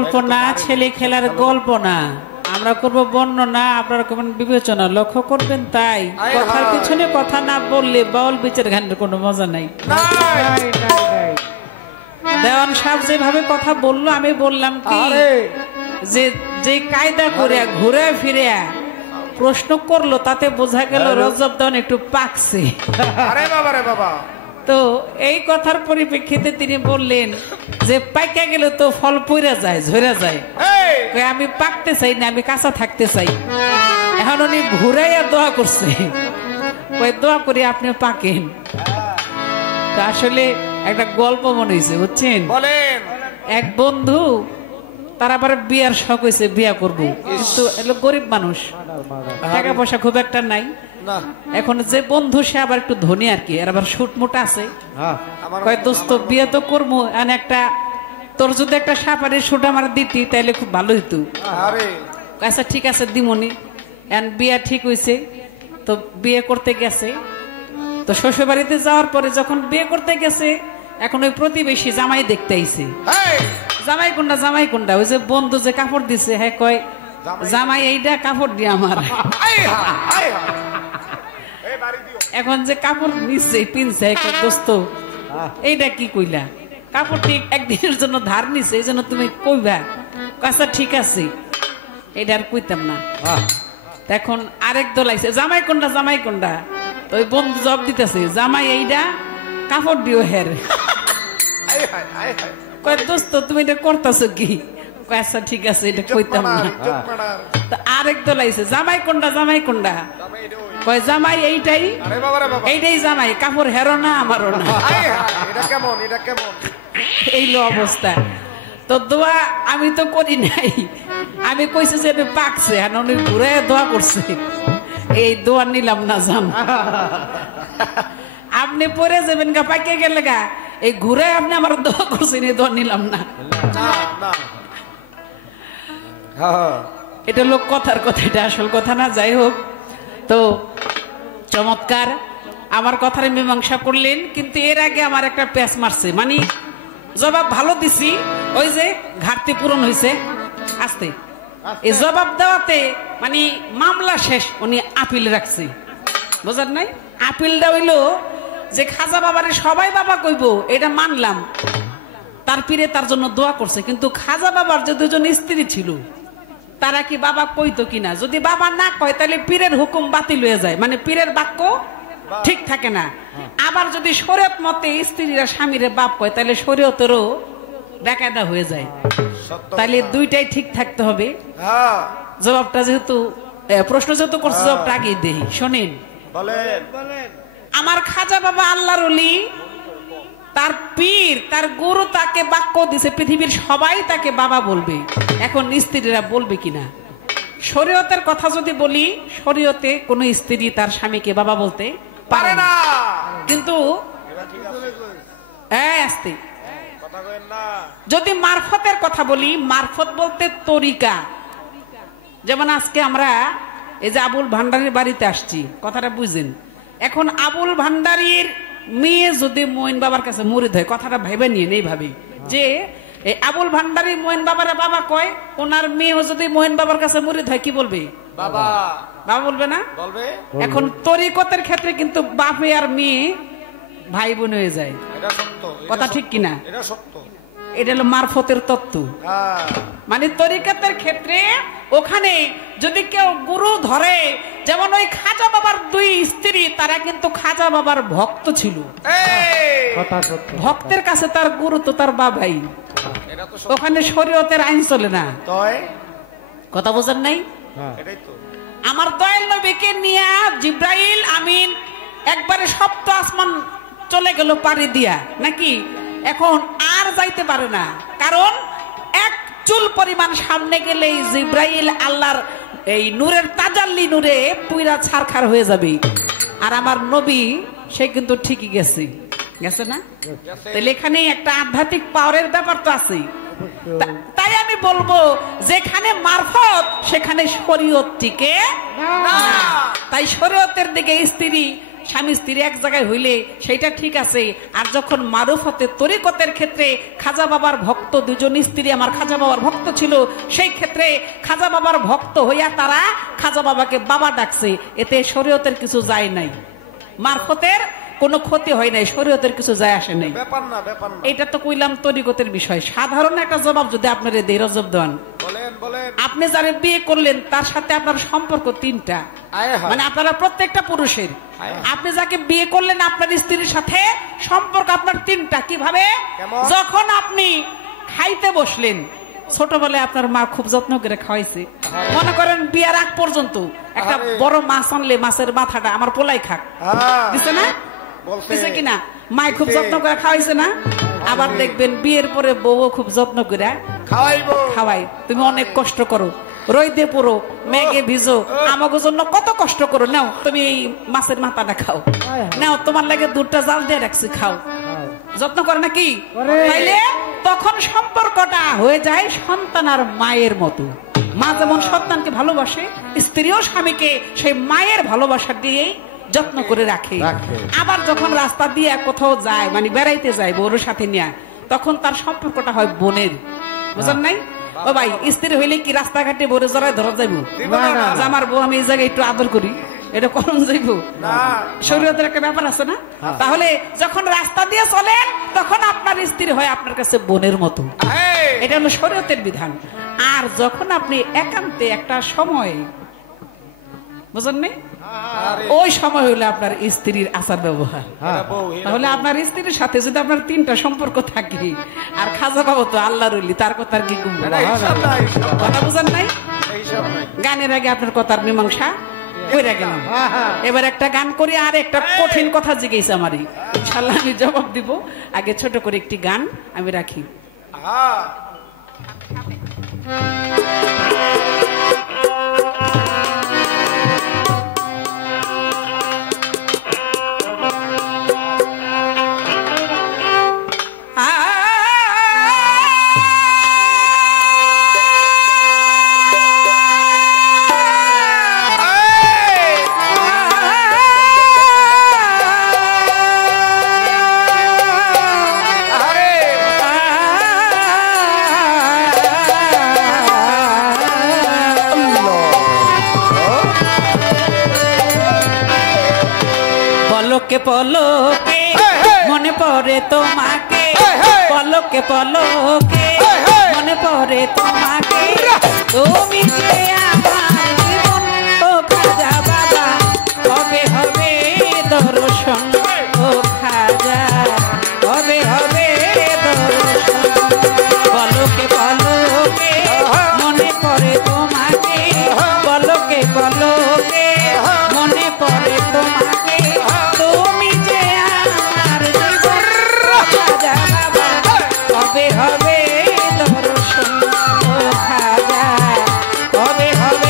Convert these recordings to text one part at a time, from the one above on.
গল্প না, ছেলে খেলার গল্প না, আমরা করব বর্ণনা, আপনারা করবেন বিবেচনা। লক্ষ্য করবেন তাই কথার পিছনে কথা না বললে বাউল বিচার গানের কোনো মজা নাই। দেওয়ান সাহেব যেভাবে কথা বললো, আমি বললাম কি যে যে কায়দা করে ঘুরে ফিরে প্রশ্ন করলো, তাতে বোঝা গেল রজব দেওয়ান একটু পাকছে। তো এই কথার পরিপ্রেক্ষিতে তিনি বললেন যে পাইকা গেলে তো ফল পইরা যায়, ঝরে যায়, আমি পাকতে চাই না, আমি কাঁচা থাকতে চাই। এখন উনি ঘুরাইয়া দোয়া করছে, ওই দোয়া করি আপনি পাকেন। তো আসলে একটা গল্প মনে হয়েছে, বুঝছেন? এক বন্ধু, তার আবার বিয়ার শখ হয়েছে, বিয়া করবো, কিন্তু গরিব মানুষ, টাকা পয়সা খুব একটা নাই। এখন যে বন্ধু সে আবার একটু ধনী আর কি, আর আবার শুট মোটা আছে, কয় দোস্ত বিয়ে তো করবো, একটা তোর যদি একটা সাপারির শুট আমার দিতি তাইলে খুব ভালো হইতো। আচ্ছা ঠিক আছে দিমনি। বিয়া ঠিক হয়েছে, তো বিয়ে করতে গেছে। তো শ্বশুর বাড়িতে যাওয়ার পরে যখন বিয়ে করতে গেছে, এখন ওই প্রতিবেশী জামাই দেখতে আইছে। জামাই কোনটা, জামাই কোনটা? ওই যে বন্ধু যে কাপড় দিছে, হ্যাঁ কয় জামাই এইটা কাপড় দিয়ে আমার। এখন যে কাপড় নিচ্ছে পিনছে, দোস্ত এইটা কি কইলা? কাপড়টি একদিনের জন্য ধার নিছে, এই জন্য তুমি কইবা? আচ্ছা ঠিক আছে, এটা আর কইতাম না। এখন আরেক দল আইছে, জামাই কোনটা, জামাই কোনটা? ওই বন্ধু জবাব দিতেছে, জামাই এইটা কাপড় দিও হের। কয় দোস্ত তুমি এটা করতেছো কি? আচ্ছা ঠিক আছে, এটা কইতাম না। আরেক দল আইছে, জামাই কোনটা, জামাই কোনটা? কয় জামাই এইটাই, এইটাই জামাই, কাপড় হেরো না আমারও না। এই লো অবস্থা। তো দোয়া আমি তো করি নাই, আমি কইছি যে পাকছে, উনি ঘুরে দোয়া করছে, এই দোয়া নিলাম না। জান আপনি পরে যাবেন গা, পাইকে গেলে গা, এই ঘুরে আপনি আমার দোয়া করছেন, এই দোয়া নিলাম না। এটা লোক কথার কথা, এটা আসল কথা না। যাই হোক, তো চমৎকার আমার কথার মীমাংসা করলেন, কিন্তু এর আগে আমার একটা প্যাচ মারছে, মানে জবাব ভালো দিছি, ওই যে ঘাটতি পূরণ হয়েছে আস্তে, এই জবাব দেওয়াতে মানে মামলা শেষ, উনি আপিল রাখছে। বোঝার নাই? আপিলটা হইলো যে খাজা বাবারে সবাই বাবা কইব, এটা মানলাম, তার পীরে তার জন্য দোয়া করছে, কিন্তু খাজা বাবার যে দুজন স্ত্রী ছিল তারা কি বাবা কইতো কিনা? যদি বাবা না কয় তাহলে পীরের হুকুম বাতিল হয়ে যায়, মানে পীরের বাক্য ঠিক থাকে না। আবার যদি শরীয়ত মতে স্ত্রীরা স্বামীরে বাপ কয় তাহলে শরীয়তেরও বেকায়দা হয়ে যায়। তাহলে দুইটাই ঠিক থাকতে হবে। জবাবটা যেহেতু প্রশ্ন যেহেতু করছে, জবাবটা আগেই দেই, শোনেন। আমার খাজা বাবা আল্লাহর ওলি, তার পীর, তার গুরু তাকে বাক্য দিছে, পৃথিবীর সবাই তাকে বাবা বলবে। এখন স্ত্রীরা বলবে কিনা? শরীয়তের কথা যদি বলি, শরীয়তে কোন স্ত্রী তার স্বামীকে বাবা বলতে পারে না। কিন্তু আস্তে যদি মারফতের কথা বলি, মারফত বলতে তরিকা। যেমন আজকে আমরা এই যে আবুল ভান্ডারীর বাড়িতে আসছি, কথাটা বুঝেন। এখন আবুল ভান্ডারীর মেয়ে যদি মইন বাবার কাছে মুরিদ হয়, কথাটা ভাইবে নিয়ে নেই ভাবি যে এই আবুল ভান্ডারী মইন বাবারে বাবা কয়, ওনার মেয়েও যদি মইন বাবার কাছে মুরিদ হয় কি বলবে? বাবা। বাবা বলবে না? বলবে। এখন তরিকতের ক্ষেত্রে কিন্তু বাপে আর মেয়ে ভাই বোন হয়ে যায়, কথা ঠিক কিনা? এটা সত্য। এটা হলো মারফতের তত্ত্ব। মানে তরিকতের ক্ষেত্রে ওখানে যদি কেউ গুরু ধরে, যেমন ওই খাজা বাবার দুই স্ত্রী, তারা কিন্তু খাজা বাবার ভক্ত ছিল। ভক্তের কাছে তার গুরু তো তার বাবাই। ওখানে শরীয়তের আইন চলে না, কথা বোঝেন নাই? আমার দয়াল নবীকে নিয়ে জিব্রাইল আমিন একবারে সপ্ত আসমান চলে গেল পাড়ি দিয়া, নাকি? এখন আর যাইতে পারে না, কারণ এক চুল পরিমাণ সামনে গেলেই জিব্রাইল আল্লাহর এই নূরের তাজাল্লি নূরে পুইরা ছারখার হয়ে যাবে। আর আমার নবী সে কিন্তু ঠিকই গেছে, গেছে না? তাহলে এখানে একটা আধ্যাত্মিক পাওয়ারের ব্যাপার তো আছে। তাই আমি বলবো, যেখানে মারফত সেখানে শরীয়ত টিকে না। তাই শরীয়তের দিকে স্ত্রী স্বামী স্ত্রী এক জায়গায় হইলে সেটা ঠিক আছে, আর যখন মারুফতে তরিকতের ক্ষেত্রে খাজা বাবার ভক্ত, দুজন স্ত্রী আমার খাজা বাবার ভক্ত ছিল, সেই ক্ষেত্রে খাজা বাবার ভক্ত হইয়া তারা খাজা বাবাকে বাবা ডাকছে, এতে শরীয়তের কিছু যায় নাই, মারফতের কোনো ক্ষতি হয় নাই, শরীয়তের কিছু যায় আসে নাই, ব্যাপার না। এটা তো কইলাম তরিকতের বিষয়। সাধারণ একটা জবাব যদি আপনার দেই রজব দেন, আপনি যারা বিয়ে করলেন তার সাথে আপনার সম্পর্ক তিনটা, মানে আপনারা প্রত্যেকটা পুরুষের, আপনি যাকে বিয়ে করলেন আপনার স্ত্রীর সাথে সম্পর্ক আপনার তিনটা। কিভাবে? যখন আপনি খাইতে বসলেন, ছোটবেলায় আপনার মা খুব যত্ন করে খাওয়াইছে, মনে করেন বিয়ার আগ পর্যন্ত একটা বড় মাছ আনলে মাছের মাথাটা আমার পোলাই খাক দিছে না, দিছে কিনা, মায় খুব যত্ন করে খাওয়াইছে না। আবার দেখবেন বিয়ের পরে বউ খুব যত্ন করে খাওয়াই, তুমি অনেক কষ্ট করো, রইদে পুরো, মেঘে ভিজো, আমাকে জন্য কত কষ্ট করো, নাও তুমি এই মাছের মাথাটা খাও, নাও তোমার লাগে দুধটা জাল দিয়ে রাখছি খাও, যত্ন করে নাকি? তাইলে তখন সম্পর্কটা হয়ে যায় সন্তান আর মায়ের মতো। মা যেমন সন্তানকে ভালোবাসে, স্ত্রীও স্বামীকে সেই মায়ের ভালোবাসা দিয়ে যত্ন করে রাখে। আবার যখন রাস্তা দিয়ে কোথাও যায়, মানে বেড়াইতে যায় বউর সাথে নিয়ে, তখন তার সম্পর্কটা হয় বোনের, বুঝলেন নাই? ও ভাই, স্ত্রী হইলে কি রাস্তাঘাটে বউরে জড়ায় ধরা যাইব? আমার বউ আমি এই জায়গায় একটু আদর করি, এটা করণ যাইব? শরীয়তের একটা ব্যাপার আছে না? তাহলে যখন রাস্তা দিয়ে চলেন তখন আপনার স্ত্রী হয় আপনার কাছে বোনের মতো, এটা হলো শরীয়তের বিধান। আর যখন আপনি একান্তে একটা সময়, বুঝলেন নাই, ওই সময় হইলে আপনার স্ত্রীর আচার ব্যবহার, তাহলে আপনার স্ত্রীর সাথে যদি আপনার তিনটা সম্পর্ক থাকে, আর খাজা বাবা তো আল্লাহর ওলি, তার কথা কি কথা বুঝেন নাই? গানের আগে আপনার কথার মীমাংসা কইরা গেলাম, এবার একটা গান করি, আর একটা কঠিন কথা জিজ্ঞেস আমারই, ইনশাল্লাহ আমি জবাব দিব। আগে ছোট করে একটি গান আমি রাখি। পলকে পলকে মনে পড়ে তোমাকে, পলকে পলকে মনে পড়ে তোমাকে, তুমি যে আমার জীবন, ও খাজা বাবা কবে হবে দর্শন, ও খাজা কবে হবে দর্শন। পলকে পলকে মনে পড়ে তোমাকে, পলকে পলকে মনে পড়ে তোমাকে, তুমি যে আমার জীবন, খাজা বাবা কবে হবে দর্শন, ও খাজা কবে হবে দর্শন।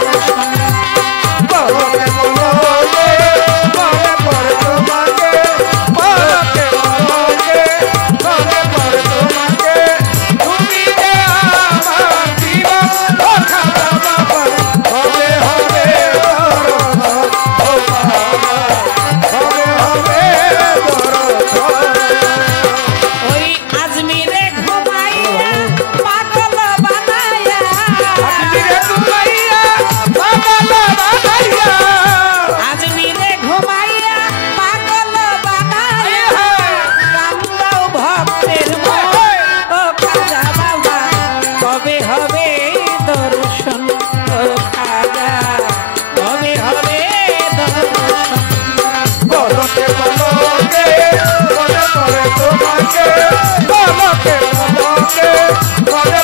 পলকে পলকে মনে পড়ে তোমাকে, পলকে পলকে মনে পড়ে তোমাকে, তুমি যে আমার জীবন, ও খাজা বাবা কবে হবে দর্শন, ও খাজা কবে হবে দর্শন। ওই আজমিরে ঘুমাইয়া পাগল বানাইয়া, আজমিরে ঘুমাইয়া পাগল বানাইয়া, আজমিরে ঘুমাইয়া পাগল বানাইয়া, কান্দাও ভক্তের মন, ও খাজা বাবা কবে হবে দর্শন, ও খাজা কবে হবে দর্শন। পলকে পলকে মনে পড়ে তোমাকে, পলকে পলকে মনে